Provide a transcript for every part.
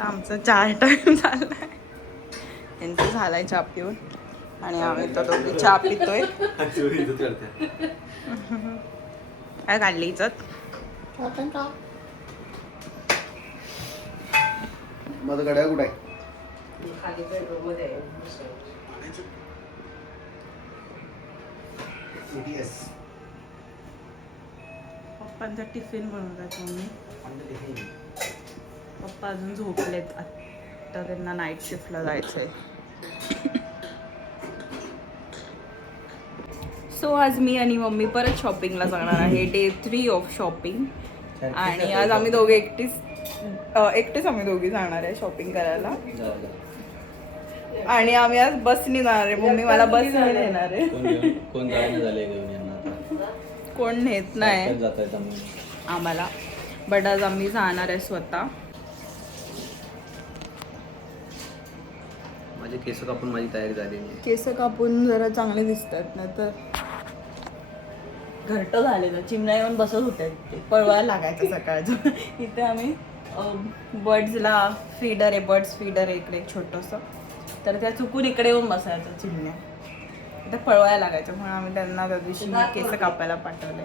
आमचा 4 टाइम झालाय. यांचं झालाय चहा पिऊन आणि आम्ही तर दोघी चहा पितोय. काय काढली इज्जत? माझं गाड्या कुठे आहे? पप्पांचा टिफिन बनवतात मम्मी. पप्पा अजून झोपलेत. आता त्यांना नाईट शिफ्टला जायचंय. सो आज मी आणि मम्मी परत शॉपिंगला जाणार आहे. Day 3 of shopping. आणि आज आम्ही दोघे एकटेच आम्ही दोघी जाणार आहे शॉपिंग करायला. आणि आम्ही आज बसनी जाणार आहे. मम्मी मला बसने नेणार आहे. कोण नेत नाही आम्हाला, बट आज आम्ही जाणार आहे स्वतः. माझे केस कापून माझी तयारी झाली. केस कापून जरा चांगले दिसतात ना, तर घरट झाले ना. चिमण्या येऊन बसत होते, पळवायला लागायचं सकाळचं. इथे आम्ही बर्ड्सला फीडर आहे, बर्ड्स फीडर आहे इकडे छोटंसं, तर त्या चुकून इकडे येऊन बसायचं चिमण्या. इथे पळवायला लागायचं, म्हणून आम्ही त्यांना त्या दिवशी केस कापायला पाठवले.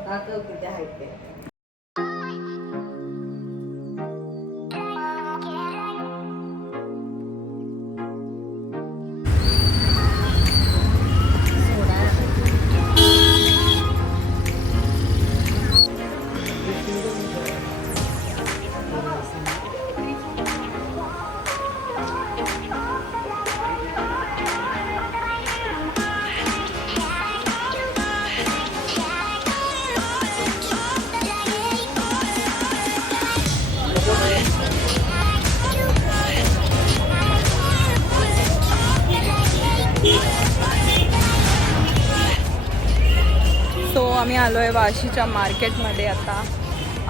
सो आम्ही आलो आहे वाशीच्या मार्केटमध्ये आता,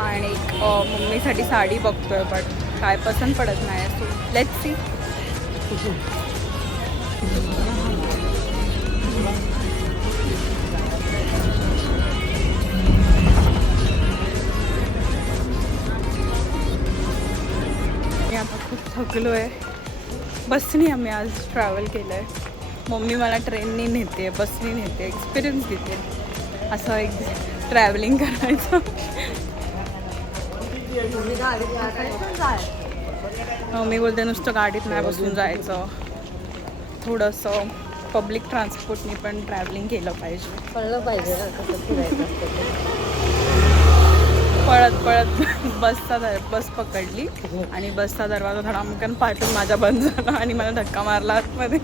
आणि मम्मीसाठी साडी बघतोय, बट काय पसंत पडत नाही. So let's see. मी आता खूप थकलो आहे. बसनी आम्ही आज ट्रॅव्हल केलं आहे. मम्मी मला ट्रेननी नेते, बसनी नेते, एक्सपिरियन्स देते असं एक ट्रॅव्हलिंग करायचं. मी बोलते नुसतं गाडीत नाही बसून जायचं, थोडंसं पब्लिक ट्रान्सपोर्टनी पण ट्रॅव्हलिंग केलं पाहिजे. पळत बस पकडली आणि बसचा दरवाजा धडामकन पाठून माझा बंद झाला आणि मला धक्का मारला आतमध्ये.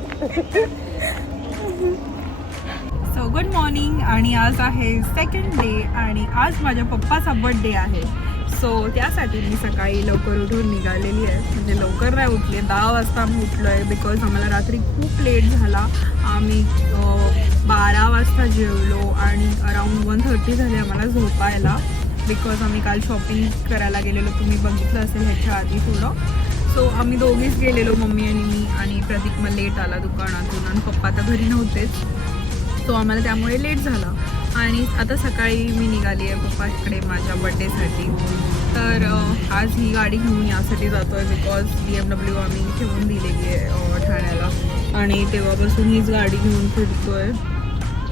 So good morning. आणि आज आहे सेकंड डे आणि आज माझ्या पप्पाचा बर्थडे आहे. सो त्यासाठी मी सकाळी लवकर उठून निघालेली आहे. म्हणजे लवकर नाही उठले, 10 वाजता आम्ही उठलो आहे, बिकॉज आम्हाला रात्री खूप लेट झाला. आम्ही 12 वाजता जेवलो आणि अराऊंड 1:30 झाले आम्हाला झोपायला, बिकॉज आम्ही काल शॉपिंग करायला गेलेलो. तुम्ही बघितलं असेल ह्याच्या आधी थोडं. सो आम्ही दोघीच गेलेलो, मम्मी आणि मी, आणि प्रदीप मग लेट आला दुकानातून आणि पप्पा आता घरी नव्हतेच. सो आम्हाला त्यामुळे लेट झाला. आणि आता सकाळी मी निघाली आहे पप्पाकडे माझ्या बड्डेसाठी. तर आज ही गाडी घेऊन यासाठी जातो आहे, बिकॉज BMW आम्ही ठेवून दिलेली आहे ठाण्याला, आणि तेव्हापासून हीच गाडी घेऊन फिरतो आहे.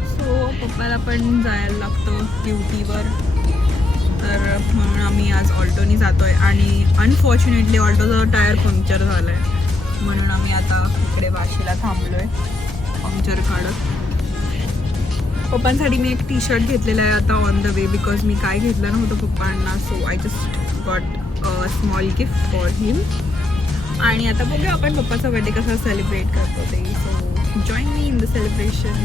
सो पप्पाला पण जायला लागतं ड्युटीवर, तर म्हणून आम्ही आज ऑल्टोनी जातो आहे. आणि अनफॉर्च्युनेटली ऑल्टोचा टायर पंक्चर झाला आहे, म्हणून आम्ही आता इकडे वाशीला थांबलो आहे पंक्चर काढत. पप्पांसाठी मी एक टी-शर्ट घेतलेला आहे आता ऑन द वे, बिकॉज मी काय घेतलं नव्हतं पप्पांना. So I just got a small gift for him. आणि आता बघूया आपण पप्पाचा बर्थडे कसा सेलिब्रेट करतो ते. So join me in the celebration.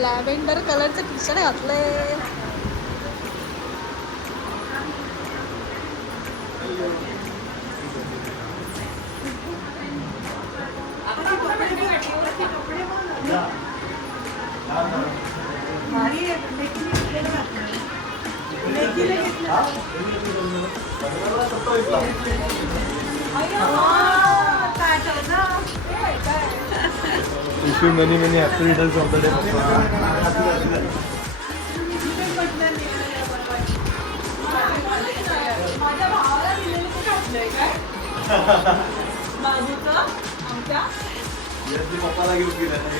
Lavender कलरचं टी-शर्ट घातलंय. Wish you many happy returns of the day. आणलंय काय बाजूचं आमच्या पप्पाला गिफ्ट दिलं आहे.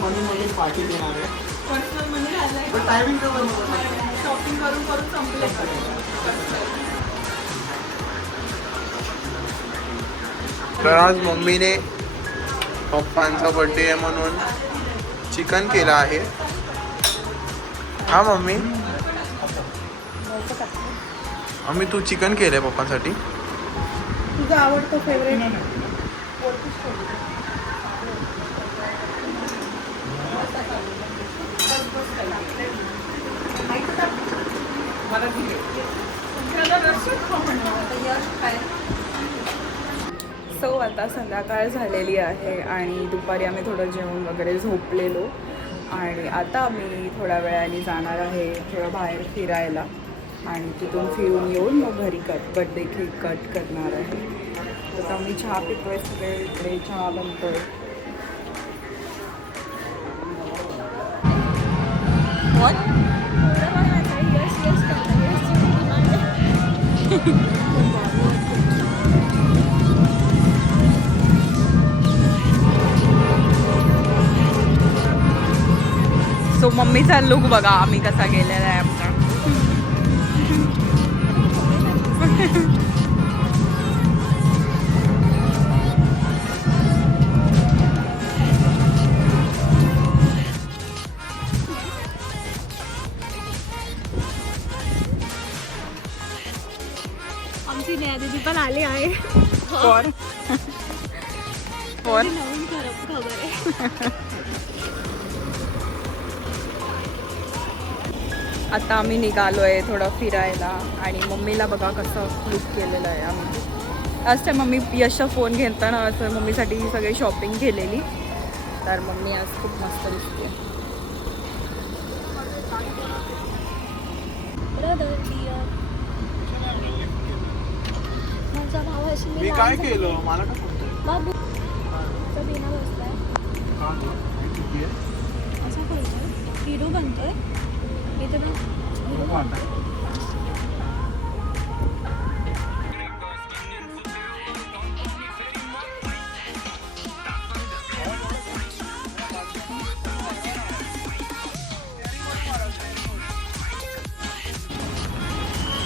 म्हणून पार्टी देणार आहे. पर्सनल मनी आणलंय पण टायमिंग शॉपिंग करून करून संपले तर आज मम्मीने पप्पांचा बर्थडे आहे म्हणून चिकन केलं आहे. हा मम्मी, मम्मी तू चिकन केलंय पप्पांसाठी. तुझं आवडतं फेवरेट सो आता संध्याकाळ झालेली आहे आणि दुपारी आम्ही थोडं जेवण वगैरे झोपलेलो आणि आता आम्ही थोड्या वेळाने जाणार आहे थोडं बाहेर फिरायला आणि तिथून फिरून येऊन मग घरी बर्थडे केक कट करणार आहे. तर आम्ही चहा पितोय, सगळे इकडे चहा बनतोय. सो मम्मीचा लुक बघा आम्ही कसा गेलेला आहे आमचा. आमची नया दीदी पण आली आहे. कोण कोण नवीन खबर आहे. आता आम्ही निघालोय थोडं फिरायला आणि मम्मीला बघा कसं लुक केलेलं आहे आम्ही. आज त्या मम्मी यशचा फोन घेताना असं मम्मीसाठी सगळी शॉपिंग केलेली. तर मम्मी आज खूप मस्त दिसते. माझा भाव अशी मी काय केलं मला काय सांगतो. बाबू बिना बसलाय असं करतोय. हिरो बनतोय इथे पण हिरो.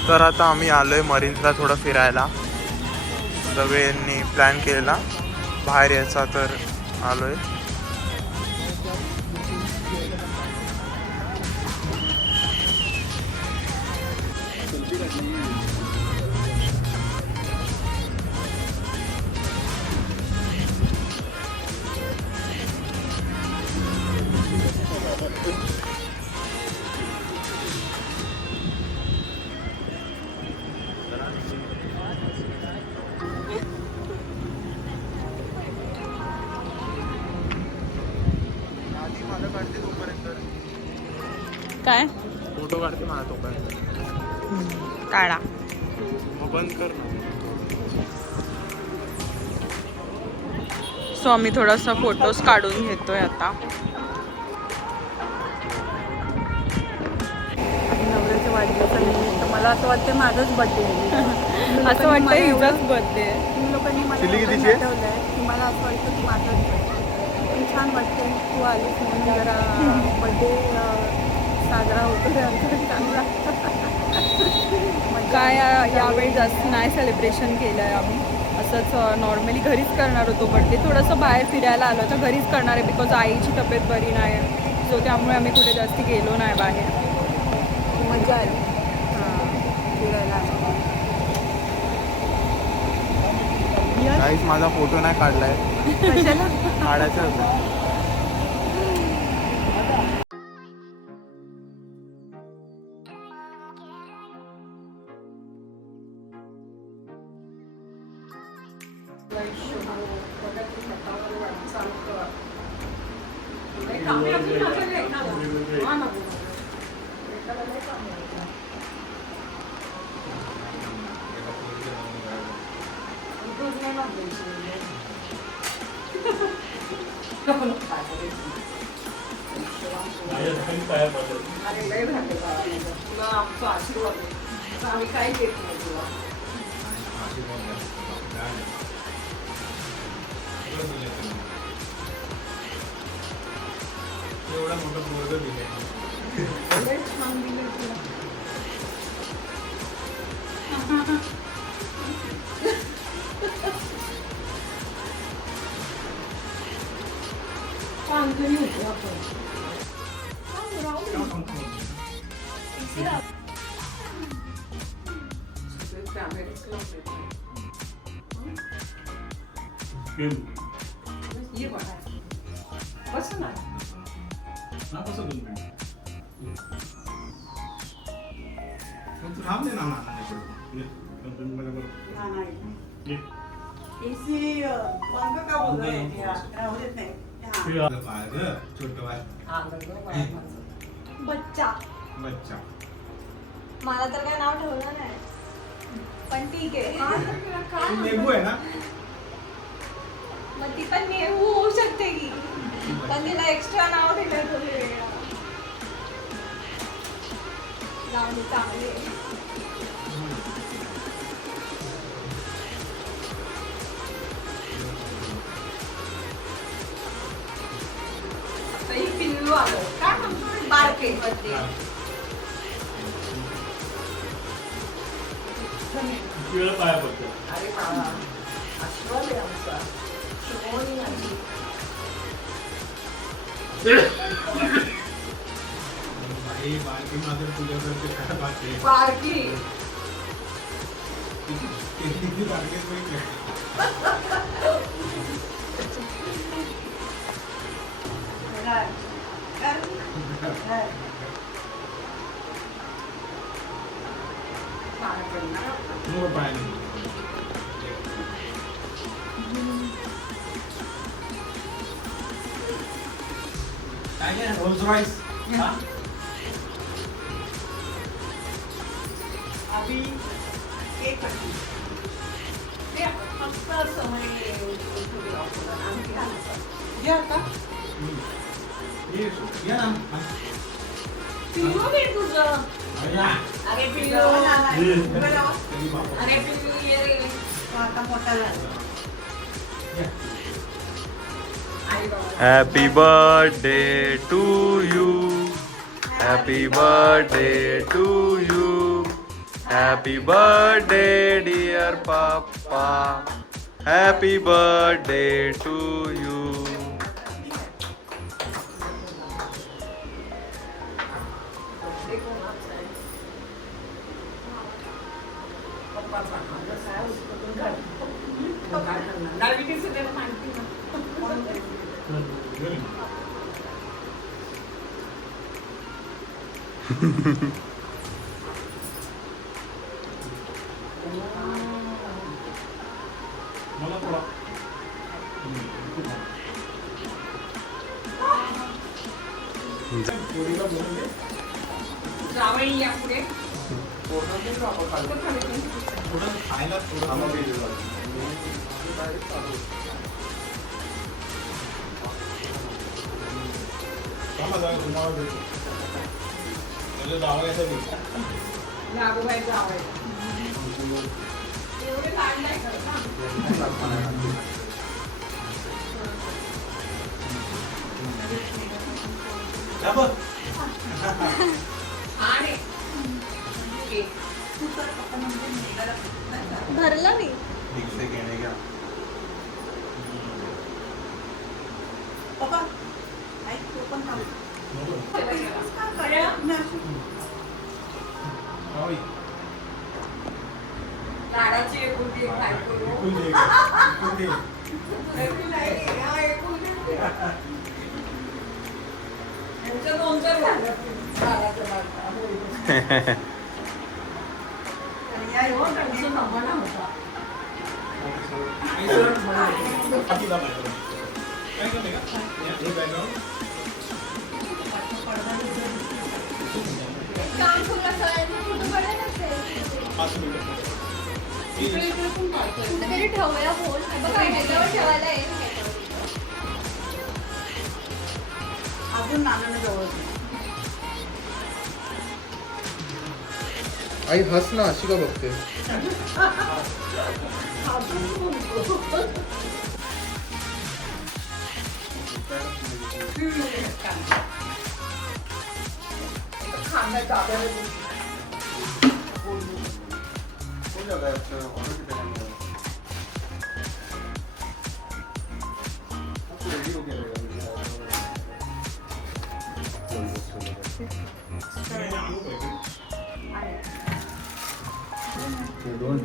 तर आता आम्ही आलोय मरीनला थोडं फिरायला. सगळ्यांनी प्लॅन केलेला बाहेर यायचा तर आलोय. काय फोटो काढते मला तोपर्यंत. काढा. मग बंद कर ना. सो आम्ही थोडासा फोटोज काढून घेतोय आता. नवऱ्याच्या वाढदिवसानिमित्त मला असं वाटतं माझाच बर्थडे आहे. असं वाटतं हिचाच बर्थडे आहे. तुम्ही लोकांनी मला पाठवलं आहे की मला असं वाटतं की माझाच बर्थडे. पण छान वाटते तू आलीस म्हणून जरा बर्थडे साजरा होतो रे आमचा चांगला. काय यावेळी जास्त नाही सेलिब्रेशन केलं आहे आम्ही. असंच नॉर्मली घरीच करणार होतो बर्थडे. थोडंसं बाहेर फिरायला आलो तर घरीच करणार आहे बिकॉज आईची तब्येत बरी नाही आहे. सो त्यामुळे आम्ही कुठे जास्त गेलो नाही बाहेर. मजा आली हां फिरायला. काहीच माझा फोटो नाही काढलाय. कशाला काढायचा होता. पाया पडलं. अरे लय झाले बाळा तुला आमचा आशीर्वाद आहे. आता आम्ही काय देत नाही तुला. एवढा मोठा पोरगं दिले. लय छान दिले तुला. पांघरी होतो आपण. सगळे कॅमेरेच लावलेत. ये बाळा. बस ना. ना कसं बोलतो? तू थांब दे ना मला. एसी पंख का बोलतोय राहू देत नाही छोट बाय बच्चा बच्चा. मला तर काय नाव ठेवलं नाही पण ठीक आहे तू नेबू आहे ना. मग ती पण नेहू होऊ शकते की पण तिला एक्स्ट्रा नाव दिलं तुम्ही लावणी चांगली आहे. आता ही पिल्लू आलं. काय म्हणतो बारके. वेळ पाया पडतो. अरे बाबा आशीर्वाद आहे आमचा. शिवणी माझी. बाई बारकी माझं तुझ्याकडे काय बाकी बारकी. किती बारके पाय काय नाही रोल्स रॉयस. अभी केक काटली ते फक्त समय आम्ही घालतो. या आता. या ना. पिल्लू घे तुझं. अरे पिल्लू. अरे पिल्लू ये रे. आता मोठा झाला. आई बाबा. Happy birthday to you. Happy birthday to you. Happy birthday dear पप्पा. Happy birthday to you. ते कोणाचं आहे? पप्पाचा. माझं काय उचलून घालतो. काय करणार? डायबिटीस आहे त्याला माहिती ना. मला थोडा जावई या पुढे. थोडं खायला तुम्हाला भेटू त्याला जावयाचा भेटू. नागोबाई जावई. एवढे लाड नाही करत ना. आणि केक. भरलं मी पप्पा ऐक तू पण थांब. लाडाची एकुलती एक बायको. नाही, हा एकुलती एक. यांचं दोन-चार झालं. लाडाचं बायको. आणि या हो, त्यांचं नमुना होता. काम सुरू असेल कुठं पडेल असेल इकडे पण पाहतोय. कुठेतरी ठेवूया फोन बघा ह्याच्यावर ठेवायला येईल अगं अजून नानाला जवळ आई हस ना, अशी का बघते? दोन